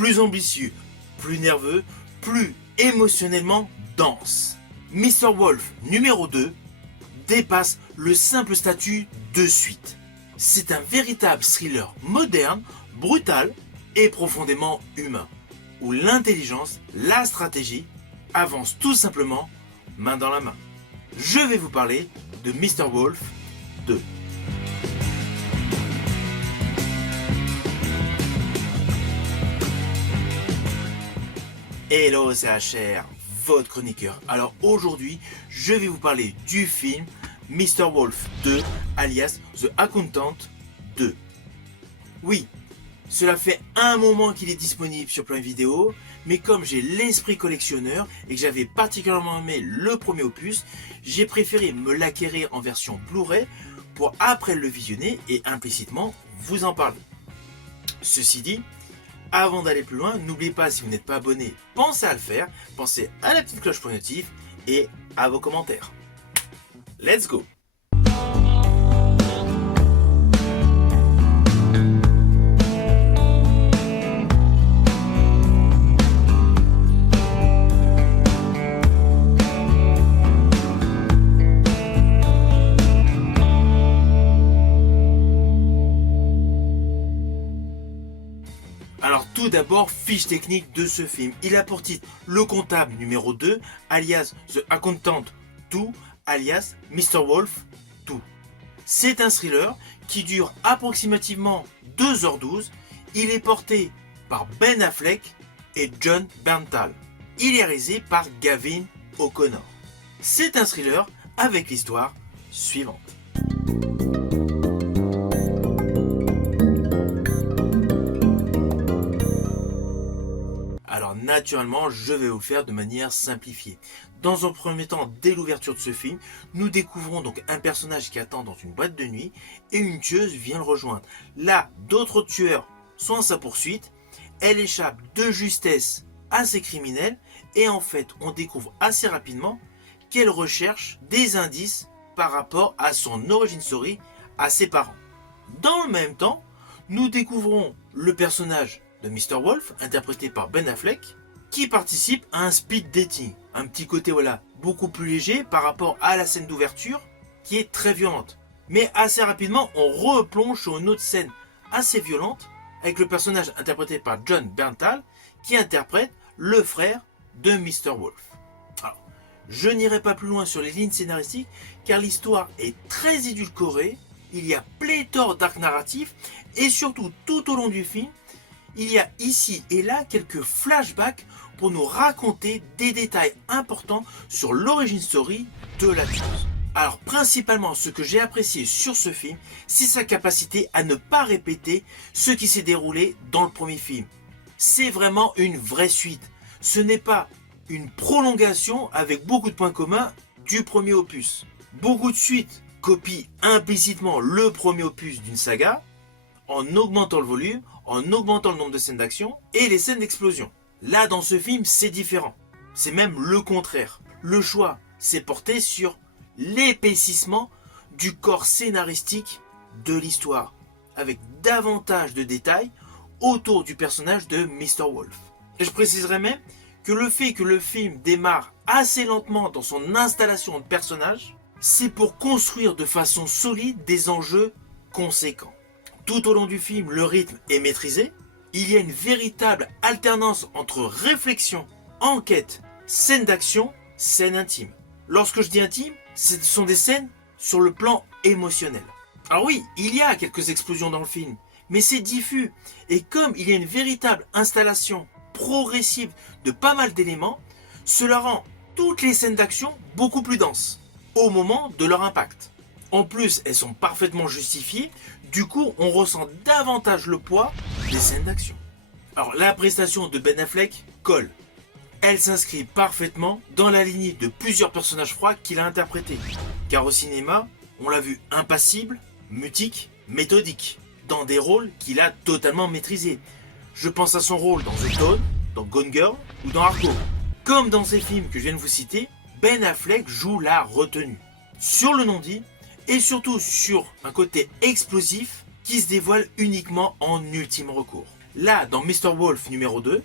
plus ambitieux, plus nerveux, plus émotionnellement dense. Mr. Wolf numéro 2 dépasse le simple statut de suite. C'est un véritable thriller moderne, brutal et profondément humain, où l'intelligence, la stratégie avancent tout simplement main dans la main. Je vais vous parler de Mr. Wolf 2. Hello, c'est HR, votre chroniqueur. Alors aujourd'hui, je vais vous parler du film Mr. Wolf 2, alias The Accountant 2. Oui, cela fait un moment qu'il est disponible sur Prime Video, mais comme j'ai l'esprit collectionneur et que j'avais particulièrement aimé le premier opus, j'ai préféré me l'acquérir en version Blu-ray pour après le visionner et implicitement vous en parler. Ceci dit, avant d'aller plus loin, n'oubliez pas, si vous n'êtes pas abonné, pensez à le faire, pensez à la petite cloche pour notif et à vos commentaires. Let's go! Alors tout d'abord, fiche technique de ce film. Il a pour titre Le Comptable numéro 2, alias The Accountant 2, alias Mr. Wolf 2. C'est un thriller qui dure approximativement 2h12. Il est porté par Ben Affleck et Jon Bernthal. Il est réalisé par Gavin O'Connor. C'est un thriller avec l'histoire suivante. Alors naturellement, je vais vous le faire de manière simplifiée. Dans un premier temps, dès l'ouverture de ce film, nous découvrons donc un personnage qui attend dans une boîte de nuit et une tueuse vient le rejoindre. Là, d'autres tueurs sont en sa poursuite. Elle échappe de justesse à ces criminels et en fait, on découvre assez rapidement qu'elle recherche des indices par rapport à son origin story, à ses parents. Dans le même temps, nous découvrons le personnage de Mr. Wolf, interprété par Ben Affleck, qui participe à un speed dating. Un petit côté beaucoup plus léger par rapport à la scène d'ouverture, qui est très violente. Mais assez rapidement, on replonge sur une autre scène assez violente, avec le personnage interprété par Jon Bernthal, qui interprète le frère de Mr. Wolf. Alors, je n'irai pas plus loin sur les lignes scénaristiques, car l'histoire est très édulcorée, il y a pléthore d'arcs narratifs, et surtout tout au long du film, il y a ici et là quelques flashbacks pour nous raconter des détails importants sur l'origin story de la tueuse. Alors principalement ce que j'ai apprécié sur ce film, c'est sa capacité à ne pas répéter ce qui s'est déroulé dans le premier film. C'est vraiment une vraie suite. Ce n'est pas une prolongation avec beaucoup de points communs du premier opus. Beaucoup de suites copient implicitement le premier opus d'une saga en augmentant le volume, en augmentant le nombre de scènes d'action et les scènes d'explosion. Là, dans ce film, c'est différent. C'est même le contraire. Le choix s'est porté sur l'épaississement du corps scénaristique de l'histoire, avec davantage de détails autour du personnage de Mr. Wolf. Et je préciserai même que le fait que le film démarre assez lentement dans son installation de personnage, c'est pour construire de façon solide des enjeux conséquents. Tout au long du film, le rythme est maîtrisé. Il y a une véritable alternance entre réflexion, enquête, scène d'action, scène intime. Lorsque je dis intime, ce sont des scènes sur le plan émotionnel. Alors oui, il y a quelques explosions dans le film, mais c'est diffus. Et comme il y a une véritable installation progressive de pas mal d'éléments, cela rend toutes les scènes d'action beaucoup plus denses au moment de leur impact. En plus, elles sont parfaitement justifiées. Du coup, on ressent davantage le poids des scènes d'action. Alors, la prestation de Ben Affleck colle. Elle s'inscrit parfaitement dans la lignée de plusieurs personnages froids qu'il a interprétés. Car au cinéma, on l'a vu impassible, mutique, méthodique, dans des rôles qu'il a totalement maîtrisés. Je pense à son rôle dans The Town, dans Gone Girl ou dans Argo. Comme dans ces films que je viens de vous citer, Ben Affleck joue la retenue. Sur le non-dit, et surtout sur un côté explosif qui se dévoile uniquement en ultime recours. Là, dans Mr. Wolf numéro 2,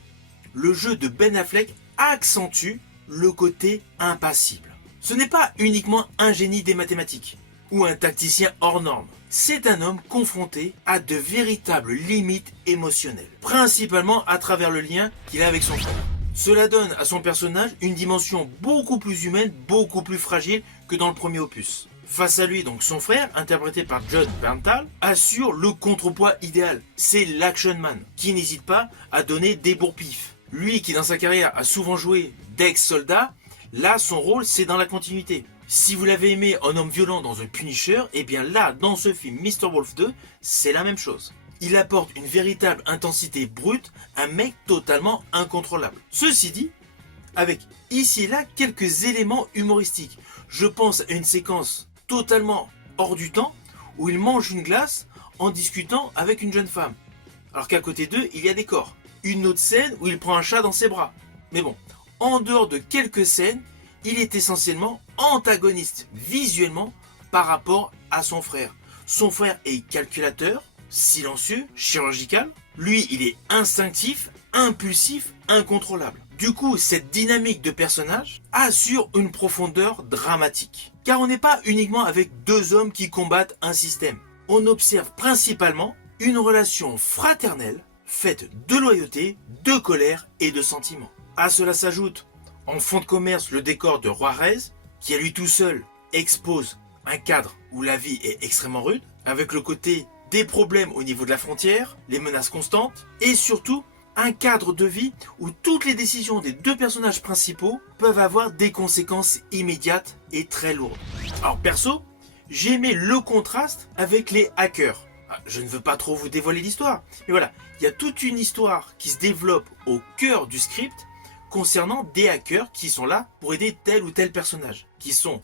le jeu de Ben Affleck accentue le côté impassible. Ce n'est pas uniquement un génie des mathématiques ou un tacticien hors norme. C'est un homme confronté à de véritables limites émotionnelles, principalement à travers le lien qu'il a avec son frère. Cela donne à son personnage une dimension beaucoup plus humaine, beaucoup plus fragile que dans le premier opus. Face à lui, donc son frère, interprété par Jon Bernthal, assure le contrepoids idéal. C'est l'Action Man, qui n'hésite pas à donner des bourre-pifs. Lui qui dans sa carrière a souvent joué d'ex-soldat, là son rôle c'est dans la continuité. Si vous l'avez aimé en homme violent dans The Punisher, et bien là dans ce film Mr. Wolf 2, c'est la même chose. Il apporte une véritable intensité brute, un mec totalement incontrôlable. Ceci dit, avec ici et là quelques éléments humoristiques. Je pense à une séquence totalement hors du temps où il mange une glace en discutant avec une jeune femme. Alors qu'à côté d'eux, il y a des corps. Une autre scène où il prend un chat dans ses bras. Mais bon, en dehors de quelques scènes, il est essentiellement antagoniste visuellement par rapport à son frère. Son frère est calculateur, silencieux, chirurgical. Lui, il est instinctif, impulsif, incontrôlable. Du coup, cette dynamique de personnage assure une profondeur dramatique. Car on n'est pas uniquement avec deux hommes qui combattent un système. On observe principalement une relation fraternelle faite de loyauté, de colère et de sentiments. À cela s'ajoute en fond de commerce le décor de Juarez, qui à lui tout seul expose un cadre où la vie est extrêmement rude, avec le côté des problèmes au niveau de la frontière, les menaces constantes, et surtout un cadre de vie où toutes les décisions des deux personnages principaux peuvent avoir des conséquences immédiates et très lourdes. Alors perso, j'ai aimé le contraste avec les hackers. Je ne veux pas trop vous dévoiler l'histoire, mais voilà, il y a toute une histoire qui se développe au cœur du script concernant des hackers qui sont là pour aider tel ou tel personnage, qui sont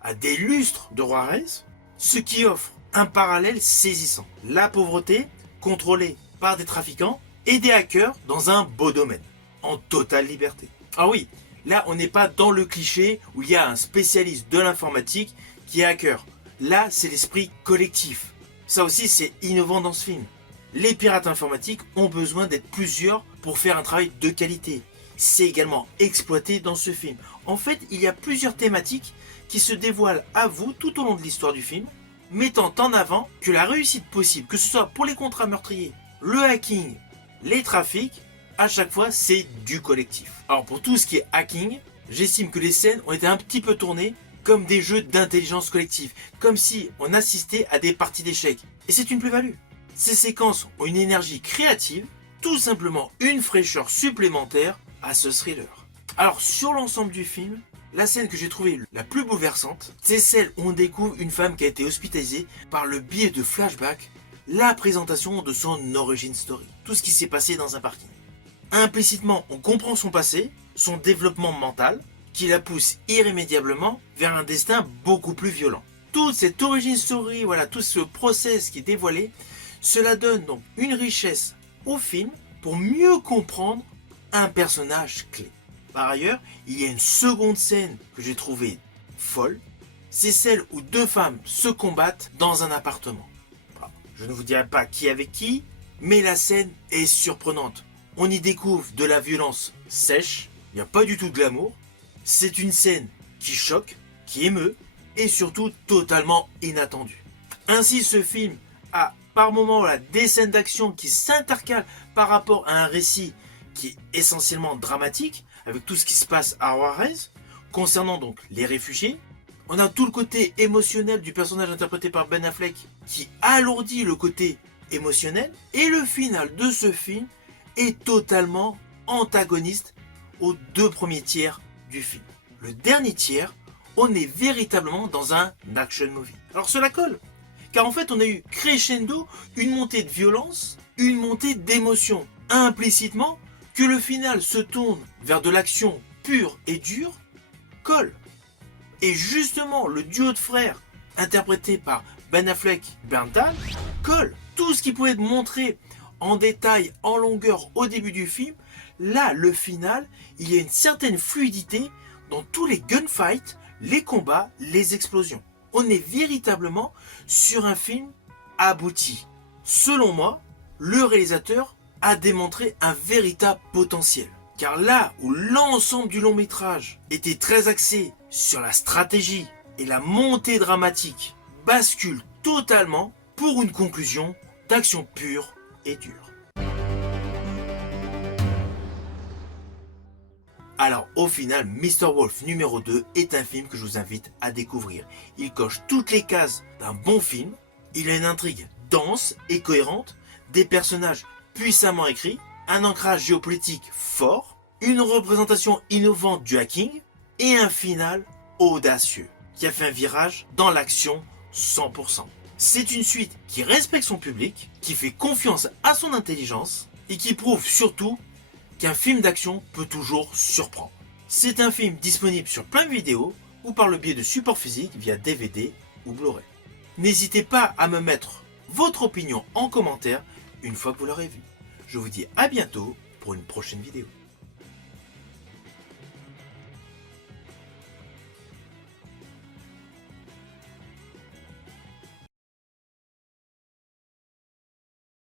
à des lustres de Juarez, ce qui offre un parallèle saisissant. La pauvreté contrôlée par des trafiquants et des hackers dans un beau domaine, en totale liberté. Ah oui, là on n'est pas dans le cliché où il y a un spécialiste de l'informatique qui est hacker. Là c'est l'esprit collectif. Ça aussi c'est innovant dans ce film. Les pirates informatiques ont besoin d'être plusieurs pour faire un travail de qualité. C'est également exploité dans ce film. En fait, il y a plusieurs thématiques qui se dévoilent à vous tout au long de l'histoire du film, mettant en avant que la réussite possible, que ce soit pour les contrats meurtriers, le hacking, les trafics, à chaque fois c'est du collectif. Alors pour tout ce qui est hacking, j'estime que les scènes ont été un petit peu tournées comme des jeux d'intelligence collective, comme si on assistait à des parties d'échecs. Et c'est une plus-value. Ces séquences ont une énergie créative, tout simplement une fraîcheur supplémentaire à ce thriller. Alors sur l'ensemble du film, la scène que j'ai trouvée la plus bouleversante, c'est celle où on découvre une femme qui a été hospitalisée par le biais de flashbacks, la présentation de son origin story, tout ce qui s'est passé dans un parking. Implicitement, on comprend son passé, son développement mental, qui la pousse irrémédiablement vers un destin beaucoup plus violent. Toute cette origin story, voilà, tout ce process qui est dévoilé, cela donne donc une richesse au film pour mieux comprendre un personnage clé. Par ailleurs, il y a une seconde scène que j'ai trouvée folle, c'est celle où deux femmes se combattent dans un appartement. Je ne vous dirai pas qui avec qui, mais la scène est surprenante. On y découvre de la violence sèche, il n'y a pas du tout de glamour. C'est une scène qui choque, qui émeut, et surtout totalement inattendue. Ainsi, ce film a par moments des scènes d'action qui s'intercalent par rapport à un récit qui est essentiellement dramatique, avec tout ce qui se passe à Juarez, concernant donc les réfugiés. On a tout le côté émotionnel du personnage interprété par Ben Affleck qui alourdit le côté émotionnel. Et le final de ce film est totalement antagoniste aux deux premiers tiers du film. Le dernier tiers, on est véritablement dans un action movie. Alors cela colle, car en fait on a eu crescendo une montée de violence, une montée d'émotion. Implicitement, que le final se tourne vers de l'action pure et dure, colle. Et justement, le duo de frères, interprété par Ben Affleck et Bernthal, colle. Tout ce qui pouvait être montré en détail, en longueur au début du film, là, le final, il y a une certaine fluidité dans tous les gunfights, les combats, les explosions. On est véritablement sur un film abouti. Selon moi, le réalisateur a démontré un véritable potentiel. Car là où l'ensemble du long métrage était très axé sur la stratégie et la montée dramatique, bascule totalement pour une conclusion d'action pure et dure. Alors au final, Mr. Wolf numéro 2 est un film que je vous invite à découvrir. Il coche toutes les cases d'un bon film, il a une intrigue dense et cohérente, des personnages puissamment écrits, un ancrage géopolitique fort, une représentation innovante du hacking et un final audacieux qui a fait un virage dans l'action 100%. C'est une suite qui respecte son public, qui fait confiance à son intelligence et qui prouve surtout qu'un film d'action peut toujours surprendre. C'est un film disponible sur plein de vidéos ou par le biais de supports physiques via DVD ou Blu-ray. N'hésitez pas à me mettre votre opinion en commentaire une fois que vous l'aurez vu. Je vous dis à bientôt pour une prochaine vidéo.